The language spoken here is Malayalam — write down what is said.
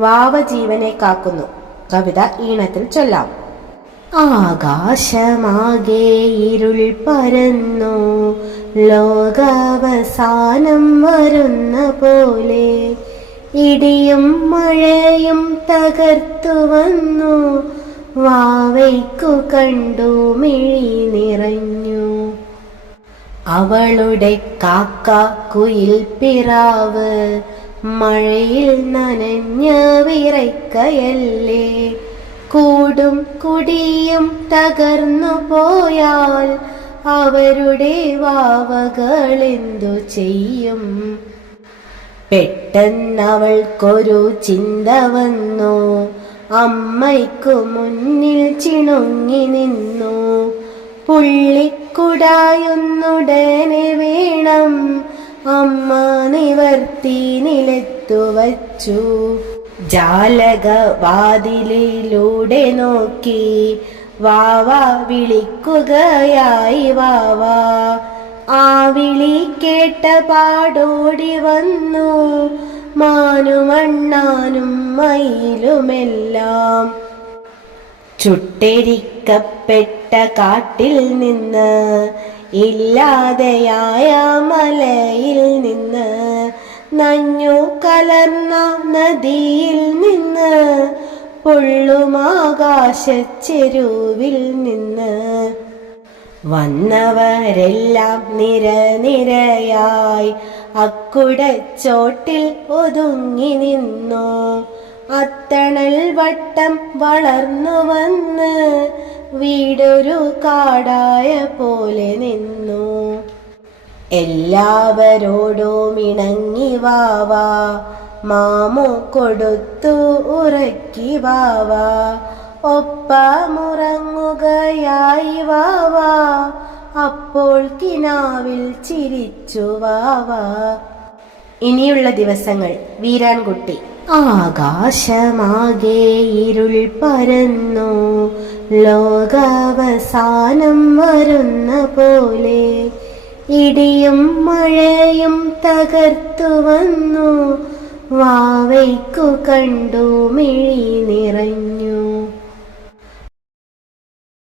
വാവ ജീവനെ കാക്കുന്നു കവിത ഈണത്തിൽ ചൊല്ലാം. ആകാശമാകെ ഇരുൾ പരന്നു. ലോകാവസാനം വരുന്ന പോലെ ഇടിയും മഴയും തകർത്തു വന്നു. വാവയ്ക്കു കണ്ടു മിഴി നിറഞ്ഞു. അവളുടെ കാക്ക കുയിൽ പിറാവ്. മഴയിൽ നനഞ്ഞ വിറയ്ക്കയല്ലേ? കൂടും കുടിയും തകർന്നു പോയാൽ അവരുടെ വാവകൾ എന്തു ചെയ്യും? പെട്ടെന്നവൾക്കൊരു ചിന്ത വന്നു. അമ്മയ്ക്കു മുന്നിൽ ചിണുങ്ങി നിന്നു. പുള്ളിക്കുടായൊന്നുടനെ വേണം അമ്മ നിവർത്തി നിലത്തു വച്ചു. ജാലകവാതിലിലൂടെ നോക്കി. വാവ വിളിക്കുകയായി വാവ. ആ വിളി കേട്ട പാടോടി വന്നു. മാനുമണ്ണാനും മയിലുമെല്ലാം. ചുട്ടെരിക്കപ്പെട്ട കാട്ടിൽ നിന്ന് ഇല്ലാതെയായ മലയിൽ നിന്ന് നഞ്ഞു കലർന്ന നദിയിൽ നിന്ന് പൊള്ളുമാകാശച്ചെരുവിൽ നിന്ന്. വന്നവരെല്ലാം നിരനിരയായി അക്കുടച്ചോട്ടിൽ ഒതുങ്ങി നിന്നു. അത്തണൽ വട്ടം വളർന്നു വന്ന് വീടൊരു കാടായ പോലെ നിന്നു. എല്ലാവരോടും ഇണങ്ങി വാവാ മാമു കൊടുത്തു ഉറക്കി വാവാ ഒപ്പമുറങ്ങുകയായി വാവാ അപ്പോൾ കിനാവിൽ ചിരിച്ചു വാവാ ഇനിയുള്ള ദിവസങ്ങൾ വീരാൻകുട്ടി. ആകാശമാകെ ഇരുൾ പരന്നു. ലോകാവസാനം വരുന്ന പോലെ ഇടിയും മഴയും തകർത്തു വന്നു. വാവയ്ക്കു കണ്ടു മിഴി നിറഞ്ഞു